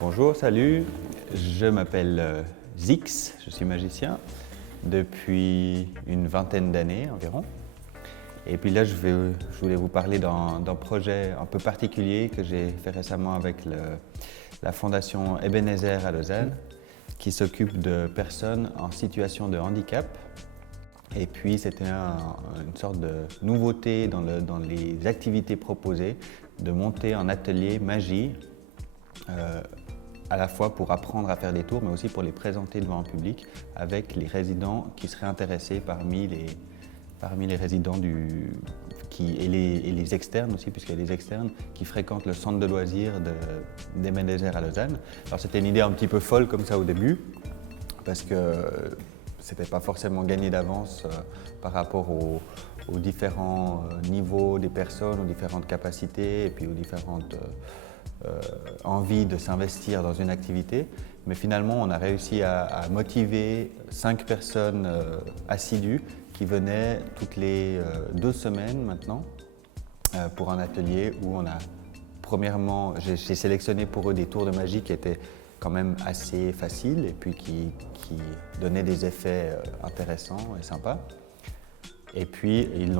Bonjour, salut, je m'appelle Zix, je suis magicien depuis une vingtaine d'années environ. Et puis là, je voulais vous parler d'un projet un peu particulier que j'ai fait récemment avec la fondation Ebenezer à Lausanne, qui s'occupe de personnes en situation de handicap. Et puis c'était une sorte de nouveauté dans les activités proposées, de monter un atelier magie, à la fois pour apprendre à faire des tours, mais aussi pour les présenter devant un public avec les résidents qui seraient intéressés parmi les résidents et les externes aussi, puisqu'il y a des externes qui fréquentent le centre de loisirs d'Ebenezer à Lausanne. Alors c'était une idée un petit peu folle comme ça au début, parce que c'était pas forcément gagné d'avance par rapport aux différents niveaux des personnes, aux différentes capacités et puis aux différentes envies de s'investir dans une activité. Mais finalement, on a réussi à motiver 5 personnes assidues qui venaient toutes les 2 semaines maintenant pour un atelier où on a, premièrement, j'ai sélectionné pour eux des tours de magie qui étaient quand même assez faciles et puis qui donnaient des effets intéressants et sympas. Et puis ils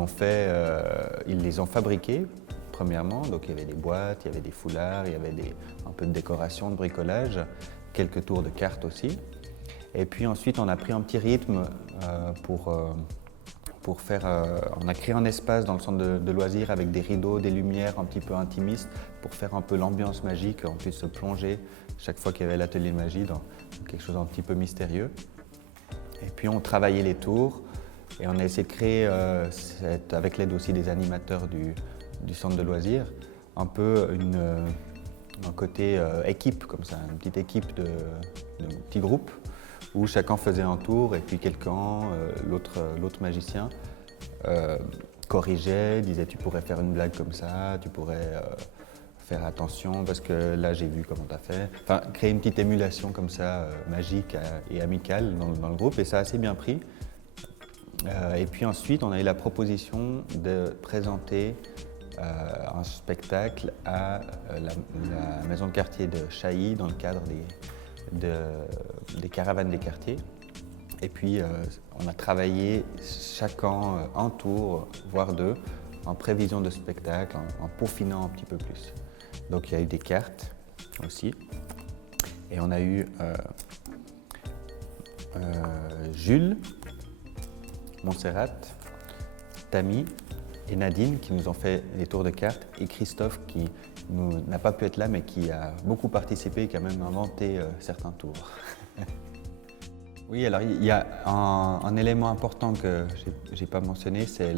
les ont fabriqués premièrement, donc il y avait des boîtes, il y avait des foulards, il y avait un peu de décoration, de bricolage, quelques tours de cartes aussi. Et puis ensuite on a pris un petit rythme pour faire, on a créé un espace dans le centre de loisirs avec des rideaux, des lumières un petit peu intimistes pour faire un peu l'ambiance magique, on puisse se plonger chaque fois qu'il y avait l'atelier de magie dans quelque chose d'un petit peu mystérieux. Et puis on travaillait les tours et on a essayé de créer, avec l'aide aussi des animateurs du centre de loisirs, un peu un côté équipe comme ça, une petite équipe de petits groupes où chacun faisait un tour et puis quelqu'un, l'autre magicien, corrigeait, disait tu pourrais faire une blague comme ça, tu pourrais faire attention parce que là j'ai vu comment tu as fait. Enfin, créer une petite émulation comme ça, magique et amicale dans le groupe et ça a assez bien pris. Et puis ensuite on a eu la proposition de présenter un spectacle à la maison de quartier de Chailly dans le cadre des caravanes des quartiers. Et puis on a travaillé chacun un tour, voire 2, en prévision de spectacle, en peaufinant un petit peu plus. Donc il y a eu des cartes aussi. Et on a eu Jules, Montserrat, Tammy et Nadine qui nous ont fait les tours de cartes et Christophe qui n'a pas pu être là mais qui a beaucoup participé et qui a même inventé certains tours. Oui, alors il y a un élément important que j'ai pas mentionné, c'est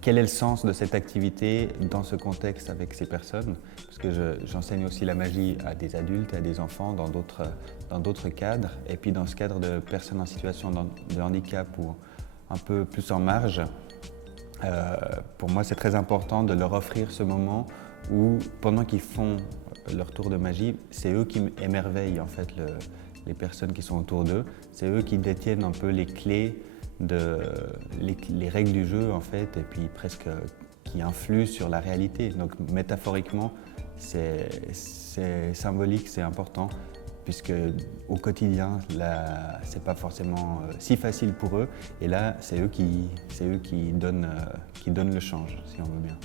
quel est le sens de cette activité dans ce contexte avec ces personnes, parce que j'enseigne aussi la magie à des adultes et à des enfants dans d'autres cadres, et puis dans ce cadre de personnes en situation de handicap ou un peu plus en marge, pour moi c'est très important de leur offrir ce moment où pendant qu'ils font leur tour de magie, c'est eux qui émerveillent en fait les personnes qui sont autour d'eux, c'est eux qui détiennent un peu les clés les règles du jeu en fait et puis presque qui influent sur la réalité. Donc métaphoriquement, c'est symbolique, c'est important puisque au quotidien, c'est pas forcément si facile pour eux et là, c'est eux qui donnent le change, si on veut bien.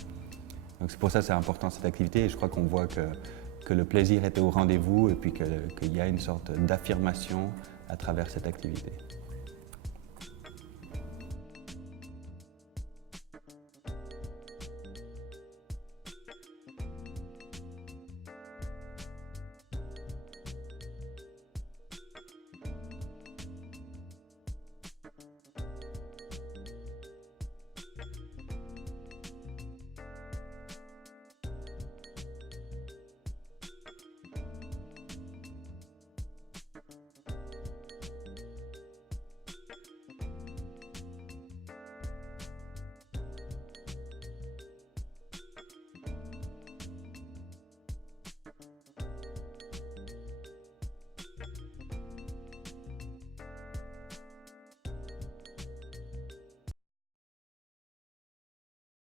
Donc c'est pour ça que c'est important cette activité et je crois qu'on voit que le plaisir était au rendez-vous et puis qu'il y a une sorte d'affirmation à travers cette activité.